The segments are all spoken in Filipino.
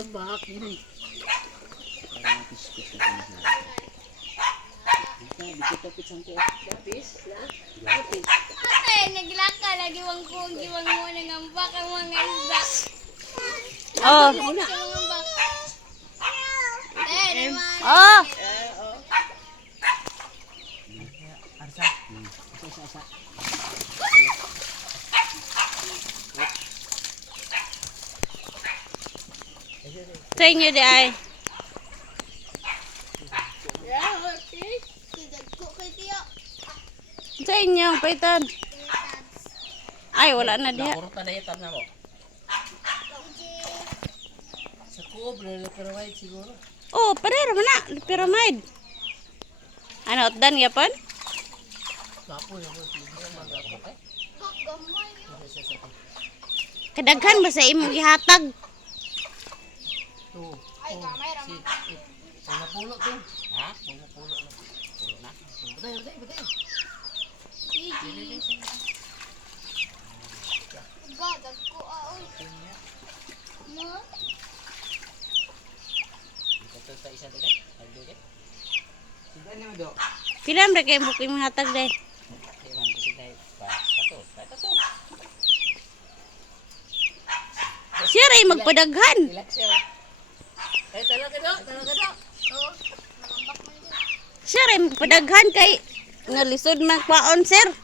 tambak. Ate, naglaka lagi wang kong giwang mo nang ambak ang mga isda. Oh. Ngambak. Naman. Oh. Sa inyo di ay. Sa inyo, paitan. Ay, wala na diha. Puro tanayatab na mo. Sa kuob na provide siguro. Oh, parero man na. Pyramid. Ano, dan yapon? Kapo yung magapo kay. Kadaghan ba sa imong gihatag? To. Ay, kamay ra man. Sa pulo to. Ha? Pulo na. Pulo na. Batay. Gadag ko aoy. Mo? Ito sa isa dito. Aldo ke. Sida na do. Pila man kay imong imong hatag day? Di man sida pa. Pato. Siya ray magpadaghan. Relax siya. Ay talaga do. Oo. Nangambak man dyan. Siya ray magpadaghan kay nalisod man kwaon, sir.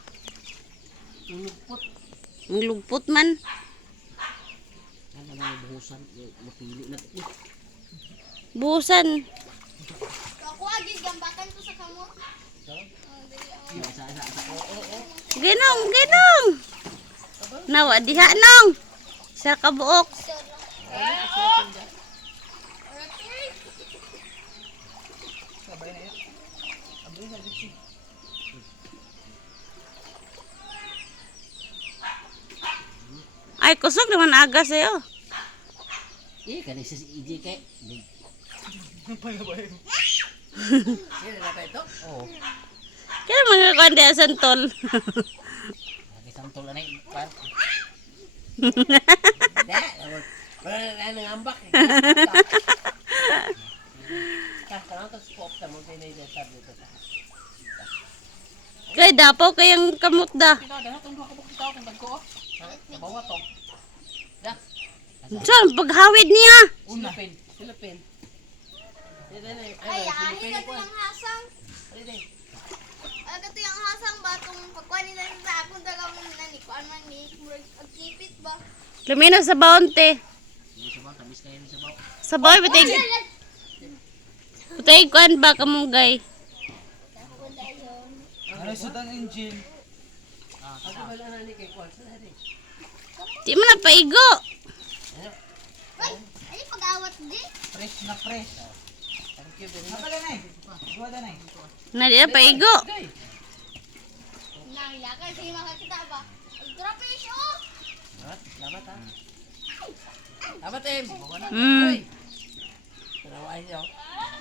Tulupot. Ang lugpot man. Ano na buhusan, mapili na. Buhusan. Ako agis gambakan ko sa kamo. Ginong. Nawa diha nong. Sa kabuok. Ay, kusog naman aga sa'yo. Kanisa si EJ kay. Sino na ba ito? Oo. Kaya mga kuwande asantol. Isang tula na yung pan. Wala na nangambak. Kanang to spot ta mo pinay data dito. Kaya dapaw kayang kamot da. Ikaw dapat tunggu ako bukitaw kung dagko. Ha? Nabawa to. Da. Saan, paghawid niya. Philippine. Ay, ahin ka yung hasang. Ay, kato yung hasang ba? Itong pagkuha nila sa akong tagang nanikuan man ni. Agkipit ba? Lumino sa bounty. Sa boy, butig. Butig kuan ba kamunggay. Ano sudan engine? Ako wala na ni kay Kwan. Di mo na paigo. Ay, pag-awat di. Fresh na fresh. Thank you very much. Napala na eh. Gawa na eh. Na di na paigo. Nangilakay, sige makakita ba? Ultra fish, oh! Dapat ha. Dapat em. Hmm. Tarawain niyo.